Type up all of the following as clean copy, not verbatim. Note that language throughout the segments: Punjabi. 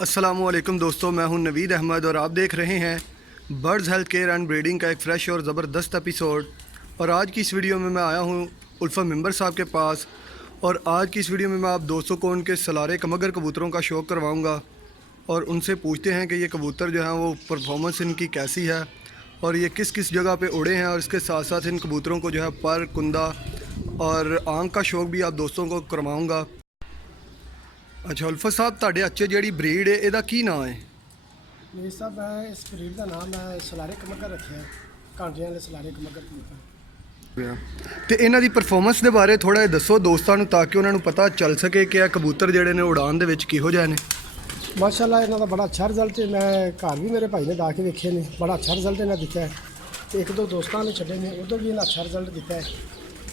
अस्सलामुअलैकुम दोस्तों, मैं हूं नवीद अहमद और आप देख रहे हैं birds health care and breeding का एक फ़्रेश और ज़बरदस्त एपिसोड। और आज की इस वीडियो में मैं आया हूं उल्फा मेंबर साहब के पास। और आज की इस वीडियो में मैं आप दोस्तों को उनके सलारे कमगर कबूतरों का शौक़ करवाऊंगा और उनसे पूछते हैं कि ये कबूतर जो हैं वो परफॉर्मेंस इनकी कैसी है और ये किस किस जगह पे उड़े हैं। और इसके साथ साथ इन कबूतरों को जो है पर, कुंदा और आंख का शौक़ भी आप दोस्तों को करवाऊँगा। अच्छा उल्फा साहब, ਤੁਹਾਡੇ ਅੱਛੇ ਜਿਹੜੀ ਬਰੀਡ ਹੈ ਇਹਦਾ ਕੀ ਨਾਂ ਹੈ? ਮੇਰੇ ਸਾਹਿਬ ਮੈਂ ਇਸ ਬਰੀਡ ਦਾ ਨਾਮ ਮੈਂ ਸਲਾਰੇ ਕਮਗਰ ਰੱਖਿਆ, ਕਾਂਡਿਆਂ ਵਾਲੇ ਸਲਾਰੇ ਕਮਗਰ ਕਬੂਤਰ। ਤੇ ਇਹਨਾਂ ਦੀ ਪਰਫਾਰਮੈਂਸ ਦੇ ਬਾਰੇ ਥੋੜਾ ਜਿਹਾ ਦੱਸੋ ਦੋਸਤਾਂ ਨੂੰ, ਤਾਂ ਕਿ ਉਹਨਾਂ ਨੂੰ ਪਤਾ ਚੱਲ ਸਕੇ ਕਿ ਇਹ ਕਬੂਤਰ ਜਿਹੜੇ ਨੇ ਉਡਾਨ ਦੇ ਵਿੱਚ ਕਿਹੋ ਜਿਹੇ ਨੇ। ਮਾਸ਼ਾਅੱਲਾ ਇਹਨਾਂ ਦਾ ਬੜਾ ਅੱਛਾ ਰਿਜ਼ਲਟ ਹੈ। ਮੈਂ ਘਰ ਵੀ ਮੇਰੇ ਭਾਈ ਨੇ ਲਾ ਕੇ ਵੇਖੇ ਨੇ, ਬੜਾ ਅੱਛਾ ਰਿਜ਼ਲਟ ਇਹਨਾਂ ਦਿੱਤਾ ਹੈ। ਤੇ ਇੱਕ ਦੋ ਦੋਸਤਾਂ ਨੇ ਛੱਡੇ ਨੇ, ਉਦੋਂ ਵੀ ਇਹਨਾਂ ਅੱਛਾ ਰਿਜ਼ਲਟ ਦਿੱਤਾ ਹੈ।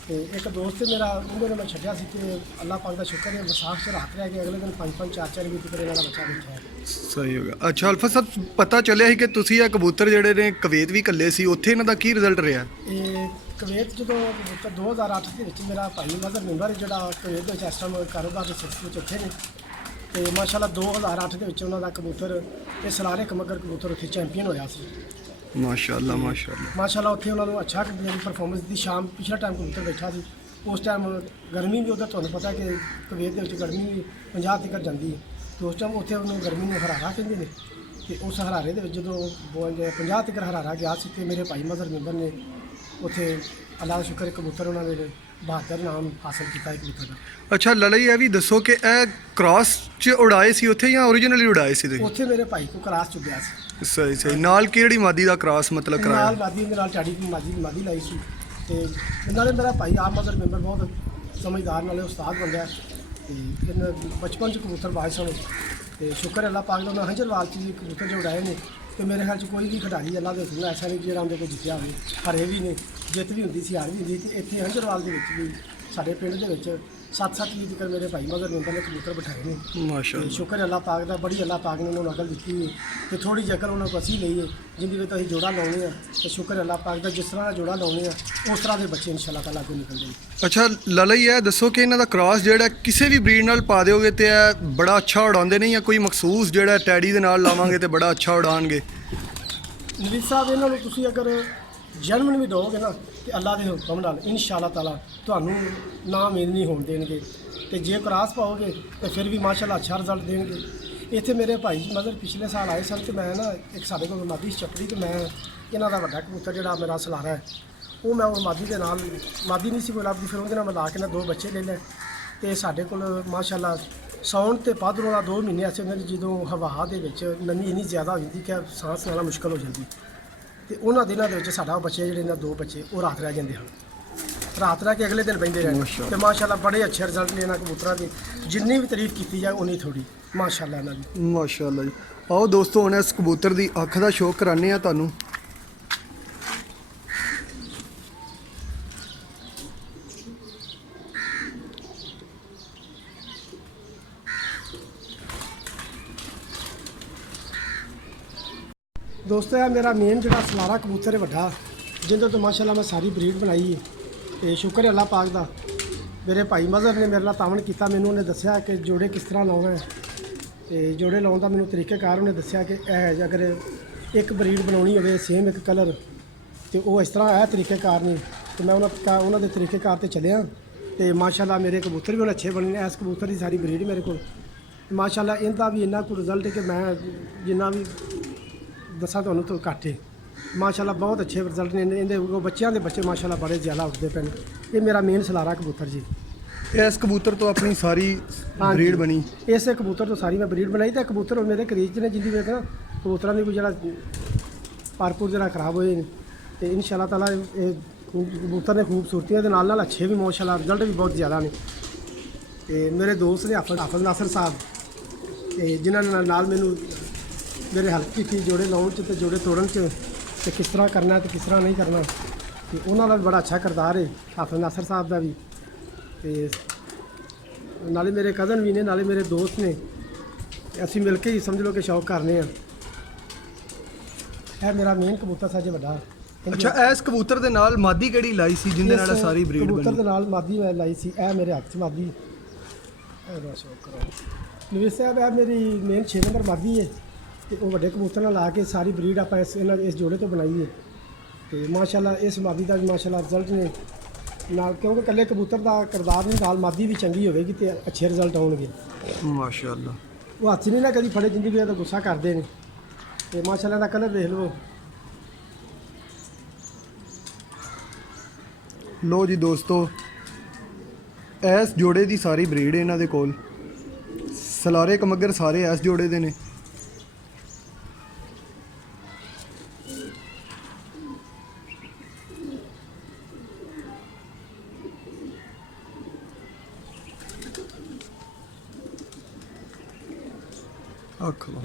ਤੇ ਇੱਕ ਦੋਸਤ ਮੇਰਾ ਉਹਦੇ ਨਾਲ ਮੈਂ ਛੱਡਿਆ ਸੀ ਤੇ ਅੱਲਾਹ ਪਾਕ ਦਾ ਸ਼ੁਕਰ ਹੈ ਵਿਸਾਖ 'ਚ ਰਾਤ ਰਹਿ ਕੇ ਅਗਲੇ ਦਿਨ 5-5 4-4 ਵੀ ਤੱਕ ਇਹਨਾਂ ਦਾ ਬੱਚਾ ਬੈਠਾ ਹੈ। ਸਹੀ ਹੋ ਗਿਆ। ਅੱਛਾ ਉਲਫਾ ਸਾਹਿਬ, ਪਤਾ ਚੱਲਿਆ ਸੀ ਕਿ ਤੁਸੀਂ ਇਹ ਕਬੂਤਰ ਜਿਹੜੇ ਨੇ ਕੁਵੈਤ ਵੀ ਕੱਲੇ ਸੀ, ਉੱਥੇ ਇਹਨਾਂ ਦਾ ਕੀ ਰਿਜ਼ਲਟ ਰਿਹਾ? ਇਹ ਕੁਵੈਤ ਜਦੋਂ ਕਬੂਤਰ 2008 ਦੇ ਵਿੱਚ ਮੇਰਾ ਭਾਈ ਮਜ਼ਰ ਮੈਂਬਰ ਜਿਹੜਾ ਕੁਵੈਤ ਦੇ ਵਿੱਚ ਇਸ ਟਾਈਮ ਕਾਰੋਬਾਰ ਦੇ ਸਿਲਸਿਲੇ ਵਿੱਚ ਉੱਥੇ ਨੇ। ਤੇ ਮਾਸ਼ਾਅੱਲਾ 2008 ਦੇ ਵਿੱਚ ਉਹਨਾਂ ਦਾ ਕਬੂਤਰ ਇਹ ਸਲਾਰੇ ਕਮਗਰ ਕਬੂਤਰ ਉੱਥੇ ਚੈਂਪੀਅਨ ਹੋਇਆ ਸੀ। ਮਾਸ਼ਾਅੱਲਾ ਮਾਸ਼ਾਅੱਲਾ ਮਾਸ਼ਾਅੱਲਾ ਉੱਥੇ ਉਹਨਾਂ ਨੂੰ ਅੱਛਾ ਜਿਹੜੀ ਪਰਫਾਰਮੈਂਸ ਦੀ ਸ਼ਾਮ ਪਿਛਲਾ ਟਾਈਮ ਕਬੂਤਰ ਬੈਠਾ ਸੀ। ਉਸ ਟਾਈਮ ਗਰਮੀ ਵੀ ਉੱਧਰ ਤੁਹਾਨੂੰ ਪਤਾ ਕਿ ਕੁਵੈਤ ਦੇ ਵਿੱਚ ਗਰਮੀ ਵੀ 50 ਤੱਕ ਜਾਂਦੀ ਹੈ। ਤੇ ਉਸ ਟਾਈਮ ਉੱਥੇ ਉਹਨੂੰ ਗਰਮੀ ਨੂੰ ਹਰਾਰਾ ਕਹਿੰਦੇ ਨੇ। ਤੇ ਉਸ ਹਰਾਰੇ ਦੇ ਵਿੱਚ ਜਦੋਂ 50 ਤੱਕ ਹਰਾਰਾ ਗਿਆ ਸੀ ਤੇ ਮੇਰੇ ਭਾਈ ਮਜ਼ਰ ਮੈਂਬਰ ਨੇ ਉੱਥੇ ਅੱਲਾਹ ਦਾ ਸ਼ੁਕਰ ਕਬੂਤਰ ਉਹਨਾਂ ਦੇ ਬਹਾਦਰ ਨਾਮ ਹਾਸਲ ਕੀਤਾ ਇੱਕ ਕਬੂਤਰ ਦਾ। ਅੱਛਾ ਲਲਈ, ਇਹ ਵੀ ਦੱਸੋ ਕਿ ਇਹ ਕ੍ਰਾਸ 'ਚ ਉਡਾਏ ਸੀ ਉੱਥੇ ਜਾਂ ਓਰੀਜਨਲੀ ਉਡਾਏ ਸੀ ਤੁਸੀਂ? ਉੱਥੇ ਮੇਰੇ ਭਾਈ ਕੋ ਕਲਾਸ ਚੁੱਕਿਆ ਸੀ। ਸਹੀ ਸਹੀ। ਨਾਲ ਕਿਹੜੀ ਮਾਦੀ ਦਾ ਕ੍ਰਾਸ ਮਤਲਬ ਨਾਲ ਕਰਾਇਆ? ਮਾਦੀ ਦੇ ਨਾਲ ਚਾੜੀ ਦੀ ਮਾਦੀ ਲਾਈ ਸੀ। ਤੇ ਨਾਲੇ ਮੇਰਾ ਭਾਈ ਆਪ ਮਜ਼ਰ ਮੈਂਬਰ ਬਹੁਤ ਸਮਝਦਾਰ ਨਾਲੇ ਉਸਤਾਦ ਬੰਦਾ ਹੈ। ਤੇ ਇਹਨਾਂ ਬਚਪਨ 'ਚ ਕਬੂਤਰ ਬਾਜ ਸਨ। ਤੇ ਸ਼ੁਕਰ ਅੱਲਾਹ ਪਾਕ ਦਾ, ਉਹਨਾਂ ਹੰਝਰਵਾਲ 'ਚ ਜੀ ਕਬੂਤਰ ਜੋ ਉਡਾਏ ਨੇ। ਤੇ ਮੇਰੇ ਖਿਆਲ 'ਚ ਕੋਈ ਵੀ ਖਿਡਾਰੀ ਅੱਲਾਹ ਦੇ ਹੁਕਮ ਨਾਲ ਐਸਾ ਨਹੀਂ ਜਿਹੜਾ ਉਹਦੇ ਕੋਲ ਜਿੱਤਿਆ ਹੋਵੇ। ਹਰੇ ਵੀ ਨੇ, ਜਿੱਤ ਵੀ ਹੁੰਦੀ ਸੀ, ਹਾਰ ਵੀ ਹੁੰਦੀ। ਤੇ ਇੱਥੇ ਹੰਝਰਵਾਲ ਦੇ ਵਿੱਚ ਵੀ ਸਾਡੇ ਪਿੰਡ ਦੇ ਵਿੱਚ 7-7 ਵੀ ਤੱਕ ਮੇਰੇ ਭਾਈ ਮਜ਼ਰ ਮੈਂਬਰ ਨੇ ਕਬੂਤਰ ਬਿਠਾਏ ਨੇ। ਤੇ ਮਾਸ਼ਾਅੱਲਾ ਸ਼ੁਕਰ ਅੱਲਾਹ ਪਾਕ ਦਾ, ਬੜੀ ਅੱਲਾਹ ਪਾਕ ਨੇ ਉਹਨਾਂ ਨੂੰ ਅਕਲ ਦਿੱਤੀ ਹੈ। ਤੇ ਥੋੜੀ ਜਿਹੀ ਅਕਲ ਉਹਨਾਂ ਕੋਲ ਅਸੀਂ ਲਈ ਹੈ ਜਿੰਦੀ ਵਿੱਚ ਅਸੀਂ ਜੋੜਾ ਲਾਉਣੇ ਆ। ਤੇ ਸ਼ੁਕਰ ਅੱਲਾਹ ਪਾਕ ਦਾ, ਜਿਸ ਤਰ੍ਹਾਂ ਦਾ ਜੋੜਾ ਲਾਉਣੇ ਆ ਉਸ ਤਰ੍ਹਾਂ ਦੇ ਬੱਚੇ ਇਨਸ਼ਾ ਅੱਲਾਹ ਤਾਲਾ ਅੱਗੇ ਨਿਕਲਦੇ ਨੇ। ਅੱਛਾ ਲਲਈ, ਇਹ ਦੱਸੋ ਕਿ ਇਹਨਾਂ ਦਾ ਕ੍ਰਾਸ ਜਿਹੜਾ ਕਿਸੇ ਵੀ ਬਰੀਡ ਨਾਲ ਪਾ ਦਿਓਗੇ ਤੇ ਇਹ ਬੜਾ ਅੱਛਾ ਉਡਾਉਂਦੇ ਨੇ, ਜਾਂ ਕੋਈ ਮਖਸੂਸ ਜਿਹੜਾ ਟੈਡੀ ਦੇ ਨਾਲ ਲਾਵਾਂਗੇ ਤੇ ਬੜਾ ਅੱਛਾ ਉਡਾਣਗੇ? ਨਵੀਦ ਸਾਹਿਬ, ਇਹਨਾਂ ਨੂੰ ਤੁਸੀਂ ਅਗਰ ਜਨਮ ਨੂੰ ਵੀ ਦਿਓਗੇ ਨਾ ਤੇ ਅੱਲਾਹ ਦੇ ਹੁਕਮ ਨਾਲ ਇਨਸ਼ਾ ਅੱਲਾਹ ਤਾਲਾ ਤੁਹਾਨੂੰ ਨਾਮੀਦ ਨਹੀਂ ਹੋਣ ਦੇਣਗੇ। ਤੇ ਜੇ ਕ੍ਰਾਸ ਪਾਓਗੇ ਤੇ ਫਿਰ ਵੀ ਮਾਸ਼ਾਅੱਲਾ ਅੱਛਾ ਰਿਜ਼ਲਟ ਦੇਣਗੇ। ਇੱਥੇ ਮੇਰੇ ਭਾਈ ਮਜ਼ਰ ਪਿਛਲੇ ਸਾਲ ਆਏ ਸਨ ਤੇ ਮੈਂ ਨਾ ਇੱਕ ਸਾਡੇ ਕੋਲ ਮਾਦੀ ਚੱਪੜੀ ਤੇ ਮੈਂ ਇਹਨਾਂ ਦਾ ਵੱਡਾ ਕਬੂਤਰ ਜਿਹੜਾ ਮੇਰਾ ਸਲਾਰਾ ਹੈ ਉਹ ਮੈਂ ਉਹ ਮਾਦੀ ਦੇ ਨਾਲ, ਮਾਦੀ ਨਹੀਂ ਸੀ ਕੋਈ ਲੱਭਦੀ, ਫਿਰ ਉਹਦੇ ਨਾਲ ਮਿਲਾ ਕੇ ਨਾ 2 ਬੱਚੇ ਲੈ ਲਏ। ਤੇ ਸਾਡੇ ਕੋਲ ਮਾਸ਼ਾਅੱਲਾ ਸਾਉਣ ਤੇ ਭਾਦਰੋਂ ਦਾ 2 ਮਹੀਨੇ ਐਸੇ ਹੁੰਦੇ ਨੇ ਜਦੋਂ ਹਵਾ ਦੇ ਵਿੱਚ ਨਮੀ ਇੰਨੀ ਜ਼ਿਆਦਾ ਹੋ ਜਾਂਦੀ ਕਿ ਸਾਂਸ ਲੈਣਾ ਮੁਸ਼ਕਲ ਹੋ ਜਾਂਦੀ। ਤੇ ਉਹਨਾਂ ਦਿਨਾਂ ਦੇ ਵਿੱਚ ਸਾਡਾ ਬੱਚੇ ਜਿਹੜੇ ਨੇ 2 ਬੱਚੇ ਉਹ ਰਾਤ ਰਹਿ ਜਾਂਦੇ ਹਨ। ਰਾਤ ਰਹਿ ਕੇ ਅਗਲੇ ਦਿਨ ਬਹਿੰਦੇ ਰਹਿੰਦੇ। ਤੇ ਮਾਸ਼ਾਅੱਲਾ ਬੜੇ ਅੱਛੇ ਰਿਜ਼ਲਟ ਨੇ ਇਹਨਾਂ ਕਬੂਤਰਾਂ ਦੀ, ਜਿੰਨੀ ਵੀ ਤਾਰੀਫ ਕੀਤੀ ਜਾਏ ਉਨੀ ਥੋੜੀ ਮਾਸ਼ਾਅੱਲਾ ਇਹਨਾਂ ਦੀ। ਮਾਸ਼ਾਅੱਲਾ ਜੀ। ਆਓ ਦੋਸਤੋ, ਹੁਣ ਇਸ ਕਬੂਤਰ ਦੀ ਅੱਖ ਦਾ ਸ਼ੌਕ ਕਰਾਉਂਦੇ ਆ ਤੁਹਾਨੂੰ। ਦੋਸਤੋ ਇਹ ਮੇਰਾ ਮੇਨ ਜਿਹੜਾ ਸਲਾਰਾ ਕਬੂਤਰ ਹੈ ਵੱਡਾ, ਜਿਹਦੇ ਤੋਂ ਮਾਸ਼ਾਅੱਲਾ ਮੈਂ ਸਾਰੀ ਬਰੀਡ ਬਣਾਈ ਹੈ। ਤੇ ਸ਼ੁਕਰ ਹੈ ਅੱਲਾਹ ਪਾਕ ਦਾ, ਮੇਰੇ ਭਾਈ ਮਜ਼ਰ ਨੇ ਮੇਰੇ ਨਾਲ ਤਾਵਨ ਕੀਤਾ। ਮੈਨੂੰ ਉਹਨੇ ਦੱਸਿਆ ਕਿ ਜੋੜੇ ਕਿਸ ਤਰ੍ਹਾਂ ਲਾਉਣਾ ਹੈ। ਤੇ ਜੋੜੇ ਲਾਉਣ ਦਾ ਮੈਨੂੰ ਤਰੀਕਾਕਾਰ ਉਹਨੇ ਦੱਸਿਆ ਕਿ ਇਹ ਅਗਰ ਇੱਕ ਬਰੀਡ ਬਣਾਉਣੀ ਹੋਵੇ ਸੇਮ ਇੱਕ ਕਲਰ ਤੇ ਉਹ ਇਸ ਤਰ੍ਹਾਂ ਇਹ ਤਰੀਕਾਕਾਰ ਨੇ। ਤੇ ਮੈਂ ਉਹਨਾਂ ਦੇ ਤਰੀਕਾਕਾਰ ਤੇ ਚੱਲਿਆ ਤੇ ਮਾਸ਼ਾਅੱਲਾ ਮੇਰੇ ਕਬੂਤਰ ਵੀ ਹੁਣ ਅੱਛੇ ਬਣੇ ਨੇ। ਇਸ ਕਬੂਤਰ ਦੀ ਸਾਰੀ ਬਰੀਡ ਮੇਰੇ ਕੋਲ ਮਾਸ਼ਾਅੱਲਾ ਇਹਦਾ ਵੀ ਇੰਨਾ ਕੁ ਰਿਜ਼ਲਟ ਹੈ ਕਿ ਮੈਂ ਜਿੰਨਾ ਵੀ ਦੱਸਾਂ ਤੁਹਾਨੂੰ ਤੋਂ ਘੱਟ ਹੈ। ਮਾਸ਼ਾਅੱਲਾ ਬਹੁਤ ਅੱਛੇ ਰਿਜ਼ਲਟ ਨੇ ਇਹਦੇ। ਬੱਚਿਆਂ ਦੇ ਬੱਚੇ ਮਾਸ਼ਾਅੱਲਾ ਬੜੇ ਜ਼ਿਆਦਾ ਉੱਠਦੇ ਪਏ ਨੇ। ਇਹ ਮੇਰਾ ਮੇਨ ਸਲਾਰਾ ਕਬੂਤਰ ਜੀ। ਇਸ ਕਬੂਤਰ ਤੋਂ ਆਪਣੀ ਸਾਰੀ ਬਰੀਡ ਬਣੀ? ਇਸੇ ਕਬੂਤਰ ਤੋਂ ਸਾਰੀ ਮੈਂ ਬਰੀਡ ਬਣਾਈ। ਤਾਂ ਕਬੂਤਰ ਮੇਰੇ ਕਰੀਜ਼ 'ਚ ਨੇ ਜਿੰਦੀ ਵੇਖ ਨਾ ਕਬੂਤਰਾਂ ਦੀ ਕੋਈ ਜਿਹੜਾ ਪਾਰਪੂਰ ਜਿਹੜਾ ਖਰਾਬ ਹੋਏ ਨੇ। ਤੇ ਇਨਸ਼ਾ ਅੱਲਾਹ ਤਾਲਾ ਇਹ ਕਬੂਤਰ ਨੇ ਖੂਬਸੂਰਤੀਆਂ ਦੇ ਨਾਲ ਅੱਛੇ ਵੀ ਮਾਸ਼ਾਅੱਲਾ ਰਿਜ਼ਲਟ ਵੀ ਬਹੁਤ ਜ਼ਿਆਦਾ ਨੇ। ਤੇ ਮੇਰੇ ਦੋਸਤ ਨੇ ਹਾਫਿਜ਼ ਨਾਸਰ ਸਾਹਿਬ, ਤੇ ਜਿਨ੍ਹਾਂ ਨੇ ਨਾਲ ਮੈਨੂੰ ਮੇਰੇ ਹੈਲਪ ਕੀਤੀ ਜੋੜੇ ਲਾਉਣ 'ਚ ਤੇ ਜੋੜੇ ਤੋੜਨ 'ਚ, ਤੇ ਕਿਸ ਤਰ੍ਹਾਂ ਕਰਨਾ ਤੇ ਕਿਸ ਤਰ੍ਹਾਂ ਨਹੀਂ ਕਰਨਾ। ਤੇ ਉਹਨਾਂ ਦਾ ਵੀ ਬੜਾ ਅੱਛਾ ਕਿਰਦਾਰ ਹੈ ਹਾਫਿਜ਼ ਨਾਸਰ ਸਾਹਿਬ ਦਾ ਵੀ। ਤੇ ਨਾਲੇ ਮੇਰੇ ਕਜ਼ਨ ਵੀ ਨੇ, ਨਾਲੇ ਮੇਰੇ ਦੋਸਤ ਨੇ। ਅਸੀਂ ਮਿਲ ਕੇ ਹੀ ਸਮਝ ਲਓ ਕਿ ਸ਼ੌਕ ਕਰਨੇ ਆ। ਇਹ ਮੇਰਾ ਮੇਨ ਕਬੂਤਰ ਸਾਜੇ ਵੱਡਾ। ਅੱਛਾ, ਇਸ ਕਬੂਤਰ ਦੇ ਨਾਲ ਮਾਦੀ ਕਿਹੜੀ ਲਾਈ ਸੀ ਜਿਹਦੇ ਨਾਲ ਸਾਰੀ ਬਰੀਡ ਬਣੀ? ਕਬੂਤਰ ਦੇ ਨਾਲ ਮਾਦੀ ਮੈਂ ਲਾਈ ਸੀ। ਇਹ ਮੇਰੇ ਹੱਥ 'ਚ ਮਾਦੀ। ਇਹਦਾ ਸ਼ੌਕ ਕਰੋ। ਨਵੀਦ ਸਾਹਿਬ ਇਹ ਮੇਰੀ ਮੇਨ 6 ਨੰਬਰ ਮਾਦੀ ਹੈ ਤੇ ਉਹ ਵੱਡੇ ਕਬੂਤਰ ਨਾਲ ਲਾ ਕੇ ਸਾਰੀ ਬਰੀਡ ਆਪਾਂ ਇਸ ਜੋੜੇ ਤੋਂ ਬਣਾਈ ਹੈ ਤੇ ਮਾਸ਼ਾਅੱਲਾ ਇਸ ਮਾਦੀ ਦਾ ਵੀ ਮਾਸ਼ਾਅੱਲਾ ਰਿਜ਼ਲਟ ਨੇ ਨਾਲ ਕਿਉਂਕਿ ਇਕੱਲੇ ਕਬੂਤਰ ਦਾ ਕਿਰਦਾਰ ਨਹੀਂ ਨਾਲ ਮਾਦੀ ਵੀ ਚੰਗੀ ਹੋਵੇਗੀ ਤੇ ਅੱਛੇ ਰਿਜ਼ਲਟ ਆਉਣਗੇ ਮਾਸ਼ਾਅੱਲਾ। ਉਹ ਹੱਥ ਨਹੀਂ ਨਾ ਕਦੀ ਫੜੇ ਜਿੰਦੀ ਵੀ ਤਾਂ ਗੁੱਸਾ ਕਰਦੇ ਨੇ ਤੇ ਮਾਸ਼ਾਅੱਲਾ ਦਾ ਕਲਰ ਦੇਖ ਲਓ। ਲੋ ਜੀ ਦੋਸਤੋ, ਇਸ ਜੋੜੇ ਦੀ ਸਾਰੀ ਬਰੀਡ ਇਹਨਾਂ ਦੇ ਕੋਲ, ਸਲਾਰੇ ਕਮੱਗਰ ਸਾਰੇ ਇਸ ਜੋੜੇ ਦੇ ਨੇ। ਅੱਖ ਲਓ।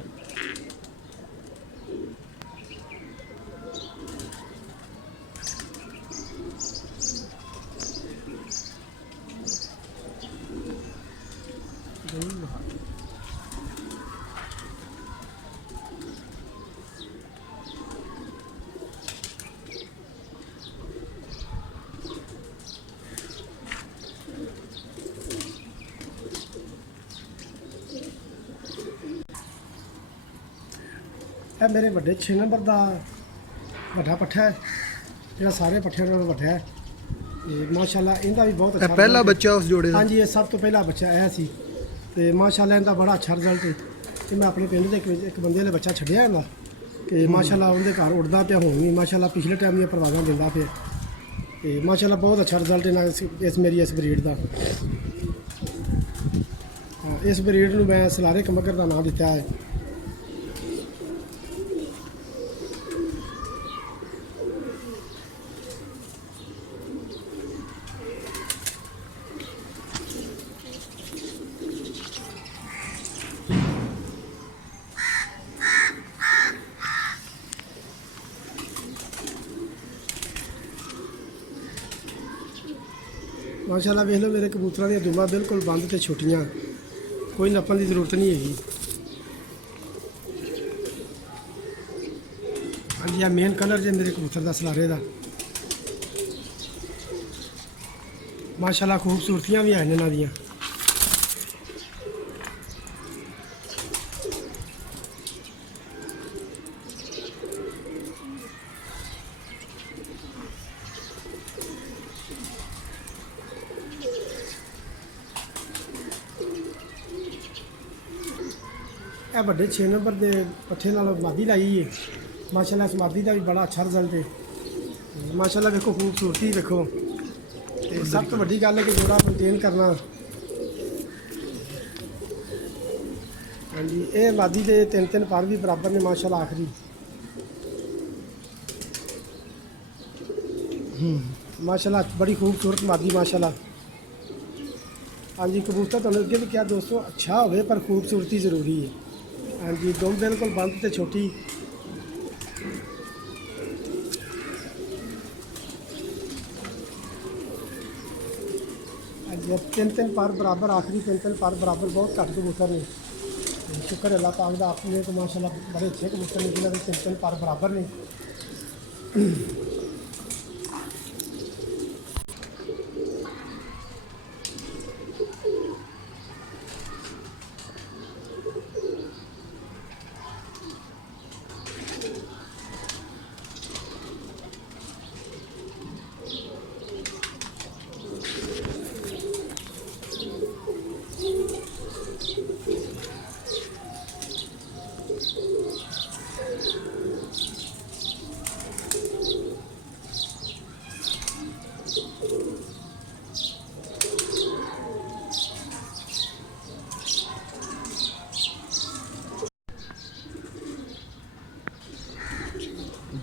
ਇਹ ਮੇਰੇ ਵੱਡੇ 6 ਨੰਬਰ ਦਾ ਵੱਡਾ ਪੱਠਾ ਹੈ ਜਿਹੜਾ ਸਾਰੇ ਪੱਠਿਆਂ ਨਾਲੋਂ ਵੱਡਾ ਹੈ ਤੇ ਮਾਸ਼ਾਅੱਲਾ ਇਹਦਾ ਵੀ ਬਹੁਤ ਇਹ ਅੱਛਾ ਪਹਿਲਾ result ਹੈ। ਬੱਚਾ ਉਸ ਜੋੜੇ ਦਾ। ਹਾਂਜੀ, ਇਹ ਸਭ ਤੋਂ ਪਹਿਲਾ ਬੱਚਾ ਆਇਆ ਸੀ ਤੇ ਮਾਸ਼ਾਅੱਲਾ ਇਹਦਾ ਬੜਾ ਅੱਛਾ ਰਿਜ਼ਲਟ ਹੈ ਤੇ ਮੈਂ ਆਪਣੇ ਪਿੰਡ ਦੇ ਇੱਕ ਬੰਦੇ ਨੇ ਬੱਚਾ ਛੱਡਿਆ ਇਹਦਾ ਤੇ ਮਾਸ਼ਾਅੱਲਾ ਉਹਦੇ ਘਰ ਉੱਡਦਾ ਪਿਆ ਹੁਣ ਵੀ ਮਾਸ਼ਾਅੱਲਾ ਪਿਛਲੇ ਟਾਈਮ ਦੀਆਂ ਪਰਵਾਜ਼ਾਂ ਦਿੰਦਾ ਪਿਆ ਤੇ ਮਾਸ਼ਾਅੱਲਾ ਬਹੁਤ ਅੱਛਾ ਰਿਜ਼ਲਟ ਇਹਨਾਂ ਇਸ ਮੇਰੀ ਇਸ ਬਰੀਡ ਦਾ। ਹਾਂ, ਇਸ ਬਰੀਡ ਨੂੰ ਮੈਂ ਸਲਾਰੇ ਕਮੱਗਰ ਦਾ ਨਾਮ ਦਿੱਤਾ ਹੈ। ਮਾਸ਼ਾਅੱਲਾ ਵੇਖ ਲਓ ਮੇਰੇ ਕਬੂਤਰਾਂ ਦੀਆਂ ਦੁਮਾਂ ਬਿਲਕੁਲ ਬੰਦ ਤੇ ਛੋਟੀਆਂ, ਕੋਈ ਨੱਪਣ ਦੀ ਜ਼ਰੂਰਤ ਨਹੀਂ ਹੈਗੀ। ਹਾਂਜੀ, ਆ ਮੇਨ ਕਲਰ ਜੇ ਮੇਰੇ ਕਬੂਤਰ ਦਾ ਸਲਾਰੇ ਦਾ ਮਾਸ਼ਾਅੱਲਾ ਖੂਬਸੂਰਤੀਆਂ ਵੀ ਹਨ ਇਹਨਾਂ ਦੀਆਂ। ਇਹ ਵੱਡੇ 6 ਨੰਬਰ ਦੇ ਪੱਠੇ ਨਾਲ ਮਾਦੀ ਲਾਈ ਹੈ ਮਾਸ਼ਾਅੱਲਾ। ਇਸ ਮਾਦੀ ਦਾ ਵੀ ਬੜਾ ਅੱਛਾ ਰਿਜ਼ਲਟ ਹੈ ਮਾਸ਼ਾਅੱਲਾ। ਵੇਖੋ ਖੂਬਸੂਰਤੀ ਵੇਖੋ ਤੇ ਸਭ ਤੋਂ ਵੱਡੀ ਗੱਲ ਹੈ ਕਿ ਜੋੜਾ ਮੇਨਟੇਨ ਕਰਨਾ। ਹਾਂਜੀ, ਇਹ ਮਾਦੀ ਦੇ 3 ਪਰ ਵੀ ਬਰਾਬਰ ਨੇ ਮਾਸ਼ਾਅੱਲਾ ਆਖਰੀ। ਮਾਸ਼ਾਅੱਲਾ ਬੜੀ ਖੂਬਸੂਰਤ ਮਾਦੀ ਮਾਸ਼ਾਅੱਲਾ। ਹਾਂਜੀ, ਕਬੂਤਰ ਤੁਹਾਨੂੰ ਅੱਗੇ ਵੀ ਕਿਹਾ ਦੋਸਤੋ ਅੱਛਾ ਹੋਵੇ ਪਰ ਖੂਬਸੂਰਤੀ ਜ਼ਰੂਰੀ ਹੈ। ਹਾਂਜੀ, ਦੁਮ ਬਿਲਕੁਲ ਬੰਦ ਤੇ ਛੋਟੀ। ਹਾਂਜੀ, 3 ਪਰ ਬਰਾਬਰ ਆਖਰੀ 3 ਪਰ ਬਰਾਬਰ ਬਹੁਤ ਘੱਟ ਕਬੂਤਰ ਨੇ। ਸ਼ੁਕਰ ਅੱਲਾਹ ਪਾਕ ਦਾ ਆਪਣੇ ਤੋਂ ਮਾਸ਼ਾਅੱਲਾ ਬੜੇ ਅੱਛੇ ਕਬੂਤਰ ਨੇ ਜਿਨ੍ਹਾਂ ਦੇ 3 ਪਰ ਬਰਾਬਰ ਨੇ।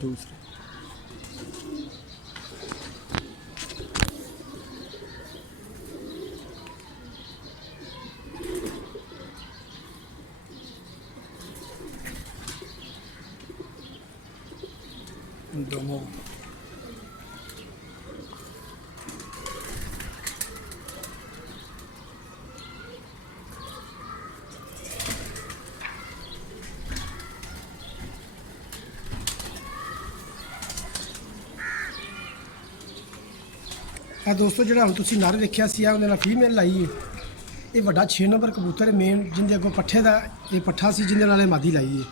दूसरा दोनों ਦੋਸਤੋ ਜਿਹੜਾ ਹੁਣ ਤੁਸੀਂ ਨਰ ਵੇਖਿਆ ਸੀ ਆ ਉਹਦੇ ਨਾਲ ਫੀਮੇਲ ਲਾਈ ਹੈ ਇਹ ਵੱਡਾ 6 ਨੰਬਰ ਕਬੂਤਰ ਹੈ ਮੇਨ, ਜਿਹਦੇ ਅੱਗੋਂ ਪੱਠੇ ਦਾ ਇਹ ਪੱਠਾ ਸੀ ਜਿਹਦੇ ਨਾਲ ਇਹ ਮਾਦੀ ਲਾਈ ਹੈ।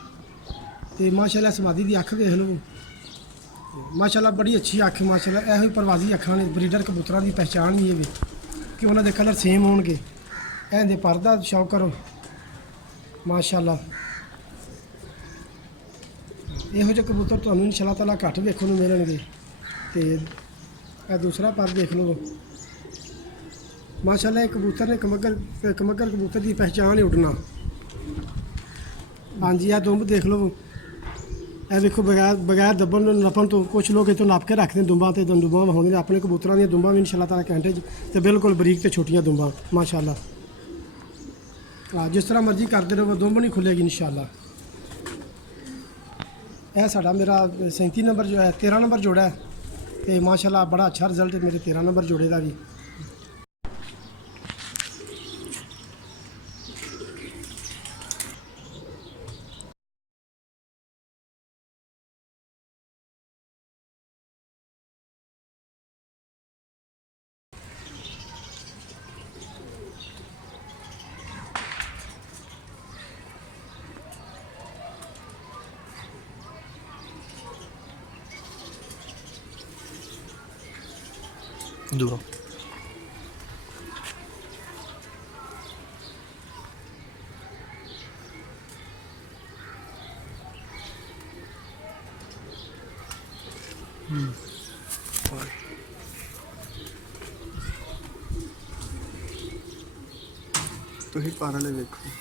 ਤੇ ਮਾਸ਼ਾਅੱਲਾ ਇਸ ਮਾਦੀ ਦੀ ਅੱਖ ਵੇਖ ਲਓ, ਮਾਸ਼ਾਅੱਲਾ ਬੜੀ ਅੱਛੀ ਅੱਖ, ਮਾਸ਼ਾਅੱਲਾ ਇਹੋ ਹੀ ਪਰਵਾਜ਼ੀ ਅੱਖਾਂ ਨੇ। ਬਰੀਡਰ ਕਬੂਤਰਾਂ ਦੀ ਪਹਿਚਾਣ ਵੀ ਇਹ ਵੀ ਕਿ ਉਹਨਾਂ ਦੇ ਕਲਰ ਸੇਮ ਹੋਣਗੇ। ਇਹਦੇ ਪਰ ਦਾ ਸ਼ੌਕ ਕਰੋ, ਮਾਸ਼ਾਅੱਲਾ ਇਹੋ ਜਿਹੇ ਕਬੂਤਰ ਤੁਹਾਨੂੰ ਇਨਸ਼ਾ ਅੱਲਾਹ ਤਾਲਾ ਘੱਟ ਵੇਖਣ ਨੂੰ ਮਿਲਣਗੇ। ਤੇ ਇਹ ਦੂਸਰਾ ਪਰ ਦੇਖ ਲਓ, ਮਾਸ਼ਾਅੱਲਾ ਇਹ ਕਬੂਤਰ ਨੇ ਕਮੱਗਰ ਕਬੂਤਰ ਦੀ ਪਹਿਚਾਣ ਹੈ ਉੱਡਣਾ। ਹਾਂਜੀ ਇਹ ਦੁੰਬ ਦੇਖ ਲਓ, ਇਹ ਵੇਖੋ ਬਗੈਰ ਦੱਬਣ ਨੂੰ ਨੱਪਣ ਤੋਂ ਕੁਛ ਲੋਕ ਇੱਥੋਂ ਨੱਪ ਕੇ ਰੱਖਦੇ ਦੁੰਬਾਂ ਤੇ ਦੁੰਬਾਂ ਹੁੰਦੀਆਂ ਨੇ। ਆਪਣੇ ਕਬੂਤਰਾਂ ਦੀਆਂ ਦੁੰਬਾਂ ਵੀ ਇਨਸ਼ਾ ਅੱਲਾਹ ਤਾਲਾ ਘੰਟੇ 'ਚ ਤੇ ਬਿਲਕੁਲ ਬਰੀਕ ਤੇ ਛੋਟੀਆਂ ਦੁੰਬਾਂ ਮਾਸ਼ਾਅੱਲਾ। ਜਿਸ ਤਰ੍ਹਾਂ ਮਰਜ਼ੀ ਕਰਦੇ ਰਹੋ ਦੁੰਬ ਨਹੀਂ ਖੁੱਲੇਗੀ ਇਨਸ਼ਾ ਅੱਲਾਹ। ਇਹ ਸਾਡਾ ਮੇਰਾ 37 ਨੰਬਰ ਜੋ ਹੈ 13 ਨੰਬਰ ਜੋੜਾ ਹੈ ਤੇ ਮਾਸ਼ਾਅੱਲਾ ਬੜਾ ਅੱਛਾ ਰਿਜ਼ਲਟ ਹੈ ਮੇਰੇ 13 ਨੰਬਰ ਜੋੜੇ ਦਾ ਵੀ। दूर तो ही पारा ले देखो।